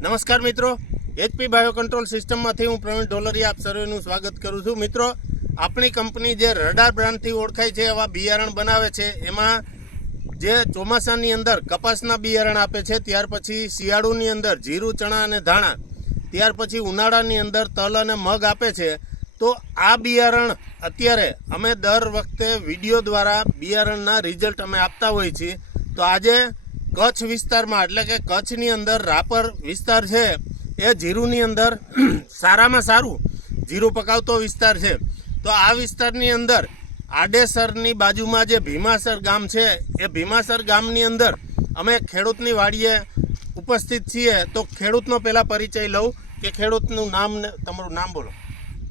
નમસ્કાર મિત્રો, HP bio control સિસ્ટમમાંથી હું પ્રવીણ ઢોલરિયા આપ સર્વેનું સ્વાગત કરું છું. મિત્રો, આપણી કંપની જે રડાર બ્રાન્ડથી ઓળખાય છે એવા બિયારણ બનાવે છે. એમાં જે ચોમાસાની અંદર કપાસના બિયારણ આપે છે, ત્યાર પછી શિયાળુની અંદર જીરું, ચણા અને ધાણા, ત્યાર પછી ઉનાળાની અંદર તલ અને મગ આપે છે. તો આ બિયારણ અત્યારે અમે દર વખતે વિડીયો દ્વારા બિયારણના રિઝલ્ટ અમે આપતા હોઈએ છીએ. તો આજે કચ્છ વિસ્તારમાં એટલે કે કચ્છની અંદર રાપર વિસ્તાર છે એ જીરુની અંદર સારામાં સારું જીરું પકાવતો વિસ્તાર છે. તો આ વિસ્તારની અંદર આડેસરની બાજુમાં જે ભીમાસર ગામ છે એ ભીમાસર ગામની અંદર અમે ખેડૂતની વાડીએ ઉપસ્થિત છીએ. તો ખેડૂતનો પહેલાં પરિચય લઉં કે ખેડૂતનું નામ ને તમારું નામ બોલો.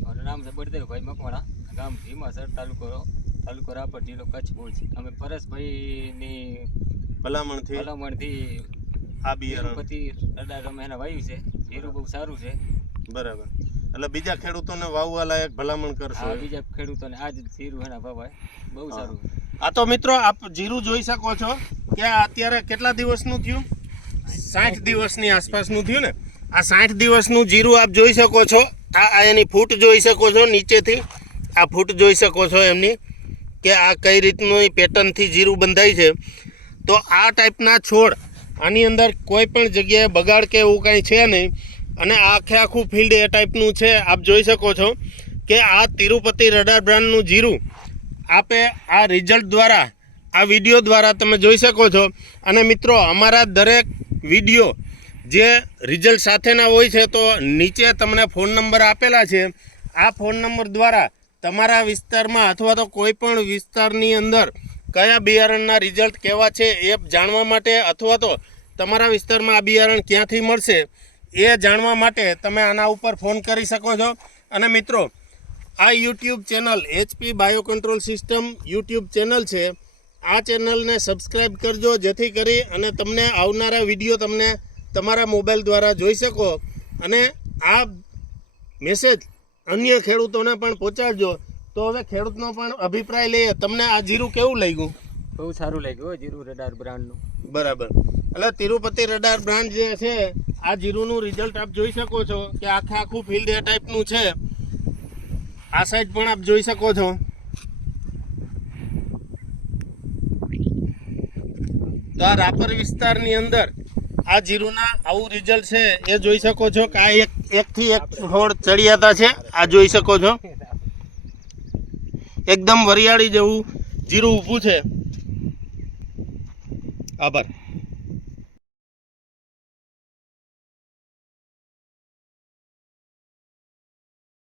મારું નામ છે બળદેવભાઈ મકવાણા, ગામ ભીમાસર, તાલુકો રાપર, જિલ્લો કચ્છ બોલ છે. અમે પરેશભાઈની ભલામણથી આ બિયારણ રડાર અમે એને વાવ્યું છે. જીરું બહુ સારું છે. બરાબર. એટલે બીજા ખેડૂતોને વાવવા લાયક ભલામણ કરશો? બીજા ખેડૂતોને આ જ જીરું એના ભાવાય બહુ સારું. આ તો મિત્રો આપ જીરું જોઈ શકો છો કે અત્યારે કેટલા દિવસનું થયું? 60 દિવસની આસપાસનું થયું ને. આ 60 દિવસનું જીરું આપ જોઈ શકો છો. આ એની ફૂટ જોઈ શકો છો, નીચેથી આ ફૂટ જોઈ શકો છો એમની કે આ કઈ રીતનું પેટર્નથી જીરું બંધાય છે. તો આ ટાઈપના છોડ આની અંદર કોઈ પણ જગ્યાએ બગાડ કે એવું કાંઈ છે નહીં. અને આખું ફિલ્ડ એ ટાઈપનું છે. આપ જોઈ શકો છો કે આ તિરુપતિ રડાર બ્રાન્ડનું જીરું આપે આ રિઝલ્ટ દ્વારા, આ વિડીયો દ્વારા તમે જોઈ શકો છો. અને મિત્રો, અમારા દરેક વિડીયો જે રિઝલ્ટ સાથેના હોય છે તો નીચે તમને ફોન નંબર આપેલા છે. આ ફોન નંબર દ્વારા તમારા વિસ્તારમાં અથવા તો કોઈ પણ વિસ્તારની અંદર કયા બિયારણના રિઝલ્ટ કેવા છે એ જાણવા માટે અથવા તો તમારા વિસ્તારમાં આ બિયારણ ક્યાંથી મળશે એ જાણવા માટે તમે આના ઉપર ફોન કરી શકો છો. અને મિત્રો, આ YouTube channel HP bio control system YouTube channel છે. આ ચેનલને સબસ્ક્રાઈબ કરજો જેથી કરી અને તમને આવનારા વિડીયો તમને તમારા મોબાઈલ દ્વારા જોઈ શકો. અને આ મેસેજ અન્ય ખેડૂતોને પણ પહોંચાડજો. તો હવે ખેડૂતનો પણ અભિપ્રાય લઈએ. તમને આ જીરું કેવું લાગ્યું? બહુ સારું લાગ્યું જીરું રડાર બ્રાન્ડનું. બરાબર. એટલે તિરુપતિ રડાર બ્રાન્ડ જે છે આ જીરુંનું રિઝલ્ટ આપ જોઈ શકો છો કે આખું ફિલ્ડ એ ટાઈપનું છે. આ સાઈડ પણ આપ જોઈ શકો છો. તો આ રાપર વિસ્તારની અંદર આ જીરુંના આવું રિઝલ્ટ છે એ જોઈ શકો છો કે આ એકથી એક છોડ ચડિયાતા છે. આ જોઈ શકો છો એકદમ વરિયાળી જેવું જીરું ઊભું છે. આભાર.